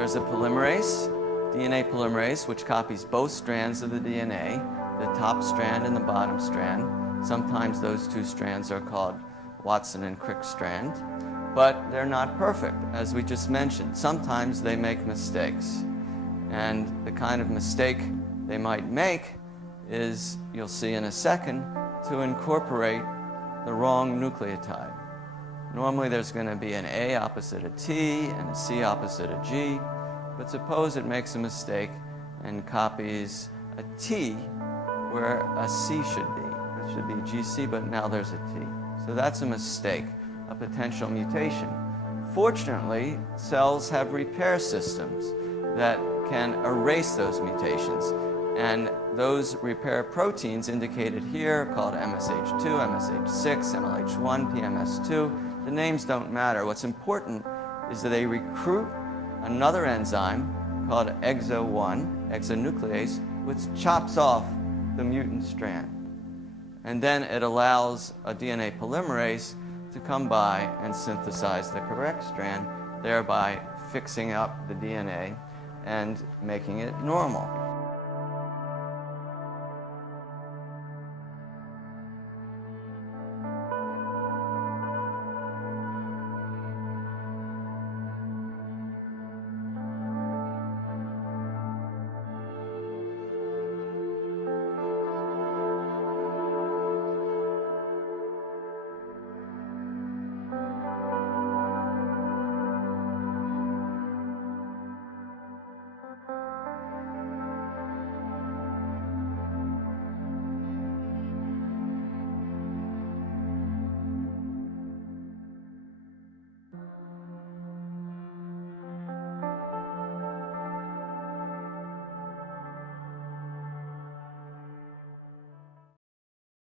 there's a polymerase, DNA polymerase, which copies both strands of the DNA, the top strand and the bottom strand. Sometimes those two strands are called Watson and Crick strand, but they're not perfect, as we just mentioned. Sometimes they make mistakes, and the kind of mistake they might make is, you'll see in a second, to incorporate the wrong nucleotide. Normally there's going to be an A opposite a T and a C opposite a G, but suppose it makes a mistake and copies a T where a C should be. It should be GC, but now there's a T. So that's a mistake, a potential mutation. Fortunately, cells have repair systems that can erase those mutations. And those repair proteins indicated here, called MSH2, MSH6, MLH1, PMS2, the names don't matter. What's important is that they recruit another enzyme called EXO1, exonuclease, which chops off the mutant strand. And then it allows a DNA polymerase to come by and synthesize the correct strand, thereby fixing up the DNA and making it normal.